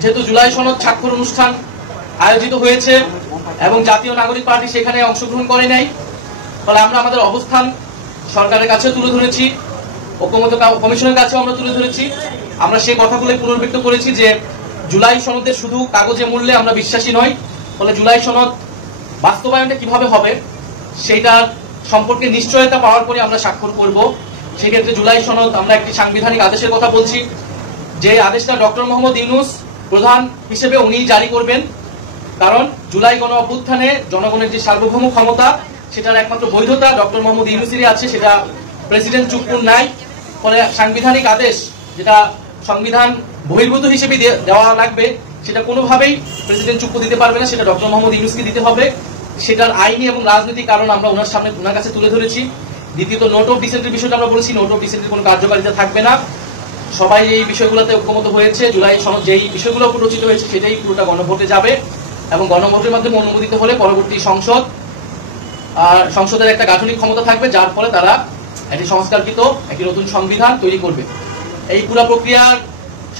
যেহেতু জুলাই সনদ স্বাক্ষর অনুষ্ঠান আয়োজিত হয়েছে এবং জাতীয় নাগরিক পার্টি সেখানে অংশগ্রহণ করে নাই, ফলে আমরা আমাদের অবস্থান সরকারের কাছে তুলে ধরেছি, ঐক্যমত্য কমিশনের কাছে আমরা তুলে ধরেছি। আমরা সেই কথাগুলো পুনর্ব্যক্ত করেছি যে জুলাই সনদের শুধু কাগজে মূল্যে আমরা বিশ্বাসী নই, ফলে জুলাই সনদ বাস্তবায়নটা কিভাবে হবে সেইটার সম্পর্কে নিশ্চয়তা পাওয়ার পরে আমরা স্বাক্ষর করব। সেক্ষেত্রে জুলাই সনদ আমরা একটি সাংবিধানিক আদেশের কথা বলছি, যে আদেশটা ডক্টর মোহাম্মদ ইউনূস প্রধান হিসেবে উনি জারি করবেন। কারণ জুলাই গণ অভ্যুত্থানে জনগণের যে সার্বভৌম ক্ষমতা সেটার একমাত্র বৈধতা ডক্টর মোহাম্মদ ইউনূসেরই আছে, সেটা প্রেসিডেন্ট চুপ্পুর নাই। ফলে সাংবিধানিক আদেশ যেটা সংবিধান বহির্ভূত হিসেবে দেওয়া লাগবে সেটা কোনোভাবেই প্রেসিডেন্ট চুপ্পু দিতে পারবে না, সেটা ডক্টর মোহাম্মদ ইউনূসকে দিতে হবে। সেটার আইনি এবং রাজনৈতিক কারণ আমরা ওনার কাছে তুলে ধরেছি। দ্বিতীয়ত নোট অফ ডিসেন্টের বিষয়টা আমরা বলেছি, নোট অফ ডিসেন্টের কোনো কার্যকারিতা থাকবে না। সবাই এই বিষয়গুলোতে ঐক্যমত হয়েছে, জুলাই সনদ যেই বিষয়গুলো উপর রচিত হয়েছে সেটাই পুরোটা গণভোটে যাবে এবং গণভোটের মাধ্যমে অনুমোদিত হলে পরবর্তী সংসদের একটা গাঠনিক ক্ষমতা থাকবে, যার ফলে তারা একটি সংস্কারকৃত একটি নতুন সংবিধান তৈরি করবে। এই পুরো প্রক্রিয়ার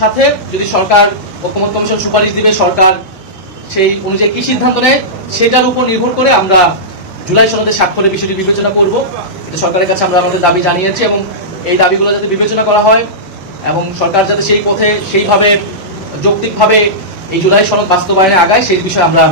সাথে যদি সরকার ঐক্যমত্য কমিশন সুপারিশ দিবে, সরকার সেই অনুযায়ী কি সিদ্ধান্ত নেয় সেটার উপর নির্ভর করে আমরা জুলাই সনদে স্বাক্ষরের বিষয়টি বিবেচনা করব। এটা সরকারের কাছে আমরা আমাদের দাবি জানিয়েছি এবং এই দাবিগুলো যাতে বিবেচনা করা হয় এবং সরকার যাতে সেই পথে সেইভাবে যৌক্তিকভাবে এই জুলাই সনদ বাস্তবায়নে আগায় সেই বিষয়ে আমরা